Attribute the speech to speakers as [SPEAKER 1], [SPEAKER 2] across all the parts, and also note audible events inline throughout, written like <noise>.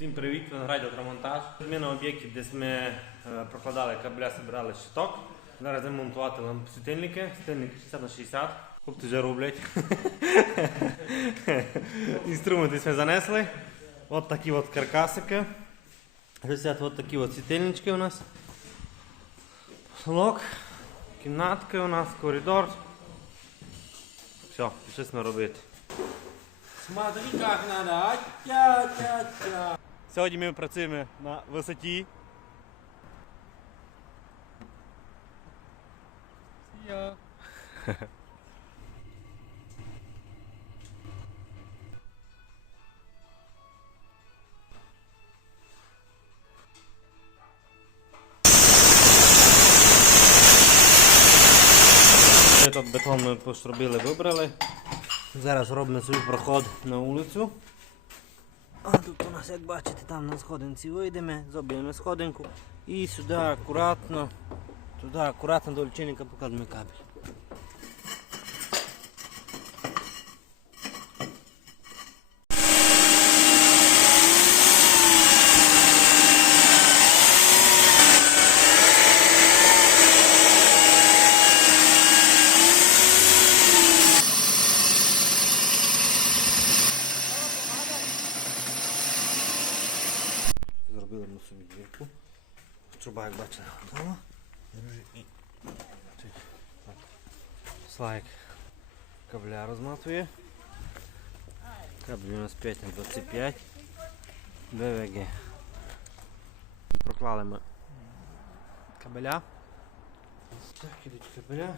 [SPEAKER 1] Всім привіт, Виноград Електромонтаж. Ми на об'єкті, де ми е, прокладали кабеля, збирали щиток. Зараз будемо монтувати світильники. Світильники 60 на 60. Хлопці вже роблять. <laughs> Інструменти ми занесли. От такі от каркасики. Висять от такі от світильнички у нас. Потолок. Кімнатки у нас, коридор. Все, пішли робити.
[SPEAKER 2] Смотри, как надо. А, тя-тя-тя.
[SPEAKER 1] Сьогодні ми працюємо на висоті.
[SPEAKER 2] Я.
[SPEAKER 1] Тут бетон ми пошробили, вибрали. Зараз робимо свій проход на вулицю. А тут у нас, як бачите, там на сходинці вийдемо, зробимо сходинку і сюди акуратно, туди акуратно до лічильника покладемо кабель. Зробили собі двірку. Труба, як бачите, готова. Слайк кабеля розматує. Кабель у нас 5 на 25. БВГ. Проклали ми кабеля. Так, ідуть кабеля.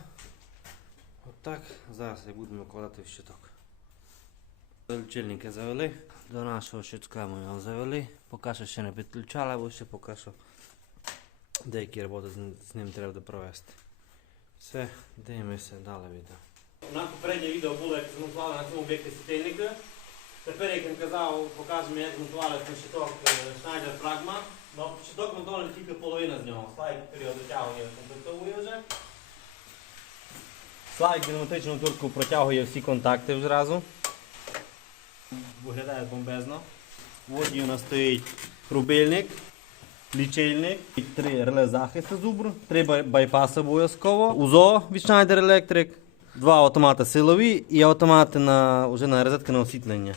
[SPEAKER 1] Отак. Зараз я будемо кладати в щиток. Лічильники завели. До нашого щитка ми його завели. Поки що ще не підключали, бо ще поки що деякі роботи з, ним треба провести. Все, дивимося далі відео. На попереднє відео було, як змонтували на цьому об'єкті світильники. Тепер, як він казав, покажемо, як змонтували цей щиток е, Schneider Pragma. Ну, щиток монтований тільки половина з нього. Слайд період дотягує, комплектує вже. Слайд герметичну турку протягує всі контакти зразу. Виглядає бомбезно. В у нас стоїть рубильник, лічильник, три реле захисту зубру, три байпаси обов'язково, УЗО від Schneider Electric, два автомати силові і автомати на, вже на розетки на освітлення.